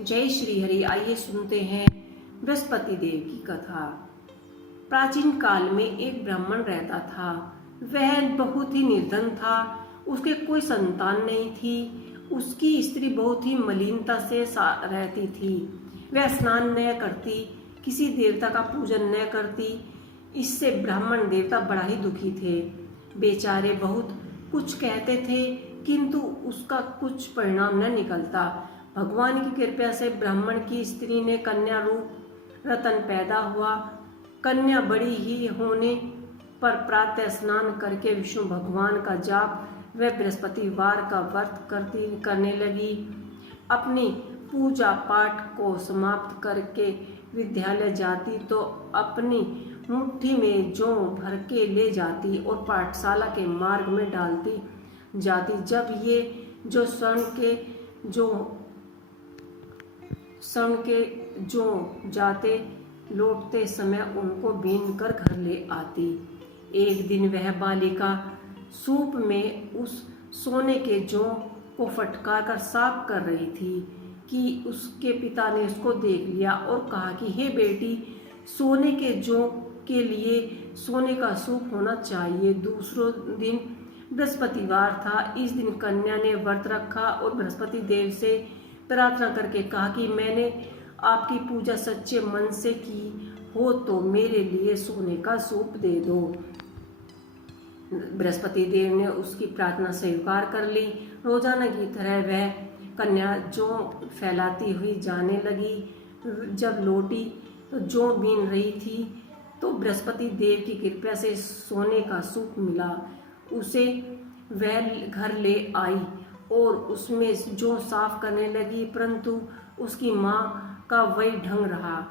जय श्री हरि। आइए सुनते हैं बृहस्पति देव की कथा। प्राचीन काल में एक ब्राह्मण रहता था। वह बहुत ही निर्धन था। उसके कोई संतान नहीं थी। उसकी स्त्री बहुत ही मलिनता से रहती थी। वह स्नान न करती, किसी देवता का पूजन न करती। इससे ब्राह्मण देवता बड़ा ही दुखी थे। बेचारे बहुत कुछ कहते थे, किंतु उसका कुछ परिणाम न निकलता। भगवान की कृपा से ब्राह्मण की स्त्री ने कन्या रूप रतन पैदा हुआ। कन्या बड़ी ही होने पर प्रातः स्नान करके विष्णु भगवान का जाप व बृहस्पतिवार का व्रत करने लगी। अपनी पूजा पाठ को समाप्त करके विद्यालय जाती तो अपनी मुट्ठी में जौ भर के ले जाती और पाठशाला के मार्ग में डालती जाती। जब ये जो स्वर्ण के जो जाते लौटते समय उनको बीन कर घर ले आती। एक दिन वह बालिका सूप में उस सोने के जौ को फटकार कर साफ कर रही थी कि उसके पिता ने उसको देख लिया और कहा कि हे बेटी, सोने के जौ के लिए सोने का सूप होना चाहिए। दूसरों दिन बृहस्पतिवार था। इस दिन कन्या ने व्रत रखा और बृहस्पति देव से प्रार्थना करके कहा कि मैंने आपकी पूजा सच्चे मन से की हो तो मेरे लिए सोने का सूप दे दो। बृहस्पति देव ने उसकी प्रार्थना स्वीकार कर ली। रोजाना की तरह वह कन्या जौ फैलाती हुई जाने लगी। जब लौटी तो जौ बीन रही थी तो बृहस्पति देव की कृपा से सोने का सूप मिला। उसे वह घर ले आई और उसमें जौ साफ करने लगी, परंतु उसकी माँ का वही ढंग रहा।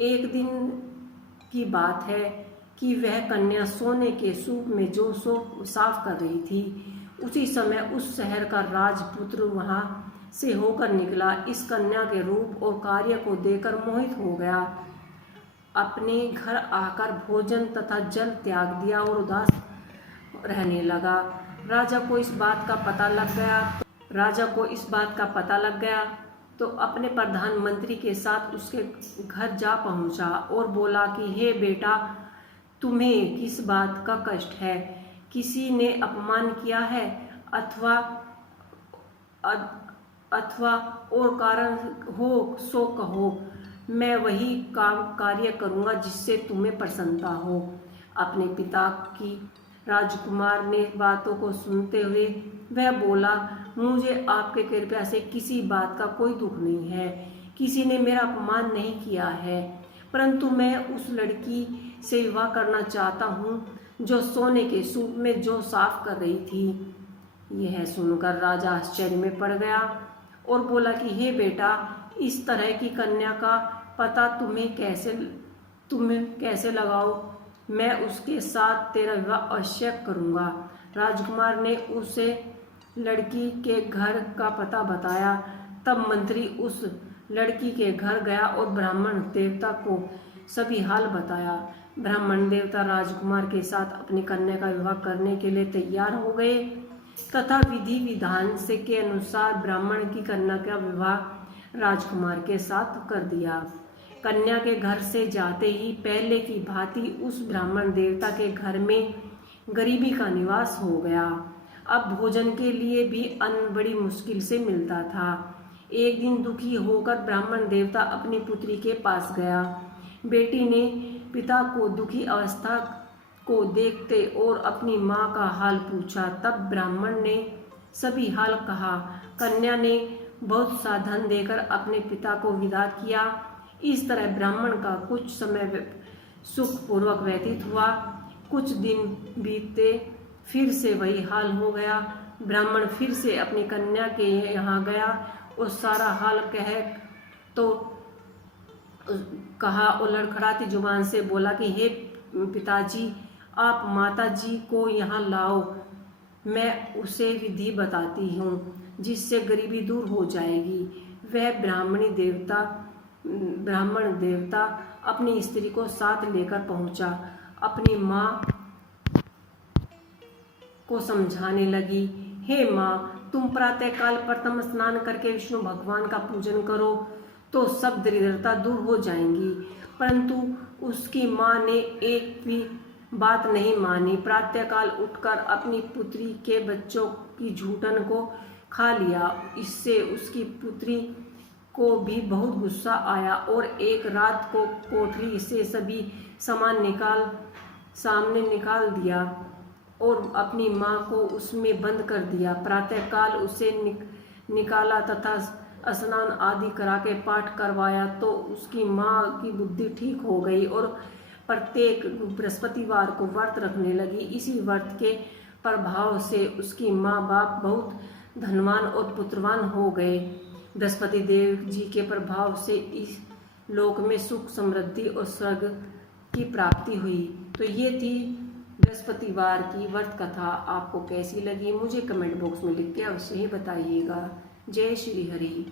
एक दिन की बात है कि वह कन्या सोने के सूप में जौ साफ कर रही थी। उसी समय उस शहर का राजपुत्र वहां से होकर निकला। इस कन्या के रूप और कार्य को देखकर मोहित हो गया। अपने घर आकर भोजन तथा जल त्याग दिया और उदास रहने लगा। राजा को इस बात का पता लग गया तो अपने प्रधानमंत्री के साथ उसके घर जा पहुंचा और बोला कि हे बेटा, तुम्हें किस बात का कष्ट है? किसी ने अपमान किया है अथवा और कारण हो सो कहो। मैं वही कार्य करूंगा जिससे तुम्हें प्रसन्नता हो। अपने पिता की राजकुमार ने बातों को सुनते हुए वह बोला, मुझे आपके कृपा से किसी बात का कोई दुख नहीं है। किसी ने मेरा अपमान नहीं किया है, परंतु मैं उस लड़की से विवाह करना चाहता हूँ जो सोने के सूप में जौ साफ कर रही थी। यह सुनकर राजा आश्चर्य में पड़ गया और बोला कि हे बेटा, इस तरह की कन्या का पता तुम्हें कैसे लगाओ? मैं उसके साथ तेरा विवाह अवश्य करूंगा। राजकुमार ने उसे लड़की के घर का पता बताया। तब मंत्री उस लड़की के घर गया और ब्राह्मण देवता को सभी हाल बताया। ब्राह्मण देवता राजकुमार के साथ अपनी कन्या का विवाह करने के लिए तैयार हो गए तथा विधि विधान से के अनुसार ब्राह्मण की कन्या का विवाह राजकुमार के साथ कर दिया। कन्या के घर से जाते ही पहले की भांति उस ब्राह्मण देवता के घर में गरीबी का निवास हो गया। अब भोजन के लिए भी अन्न बड़ी मुश्किल से मिलता था। एक दिन दुखी होकर ब्राह्मण देवता अपनी पुत्री के पास गया। बेटी ने पिता को दुखी अवस्था को देखते और अपनी माँ का हाल पूछा। तब ब्राह्मण ने सभी हाल कहा। कन्या ने बहुत सा धन देकर अपने पिता को विदा किया। इस तरह ब्राह्मण का कुछ समय सुखपूर्वक व्यतीत हुआ। कुछ दिन बीते, फिर से वही हाल हो गया। ब्राह्मण फिर से अपनी कन्या के यहाँ गया और सारा हाल कहा और लड़खड़ाती जुबान से बोला कि हे पिताजी, आप माता जी को यहाँ लाओ। मैं उसे विधि बताती हूँ जिससे गरीबी दूर हो जाएगी। वह ब्राह्मण देवता अपनी स्त्री को साथ लेकर पहुंचा। अपनी माँ को समझाने लगी, हे माँ, तुम प्रातःकाल प्रथम स्नान करके विष्णु भगवान का पूजन करो। तो सब दरिद्रता दूर हो जाएंगी। परंतु उसकी माँ ने एक भी बात नहीं मानी। प्रातःकाल उठकर अपनी पुत्री के बच्चों की झूठन को खा लिया। इससे उसकी पुत्री को भी बहुत गुस्सा आया और एक रात को कोठरी से सभी सामान सामने निकाल दिया और अपनी माँ को उसमें बंद कर दिया। प्रातःकाल उसे निकाला तथा स्नान आदि करा के पाठ करवाया तो उसकी माँ की बुद्धि ठीक हो गई और प्रत्येक बृहस्पतिवार को व्रत रखने लगी। इसी व्रत के प्रभाव से उसकी माँ बाप बहुत धनवान और पुत्रवान हो गए। बृहस्पति देव जी के प्रभाव से इस लोक में सुख समृद्धि और स्वर्ग की प्राप्ति हुई। तो ये थी बृहस्पतिवार की व्रत कथा। आपको कैसी लगी मुझे कमेंट बॉक्स में लिख के अवश्य ही बताइएगा। जय श्री हरि।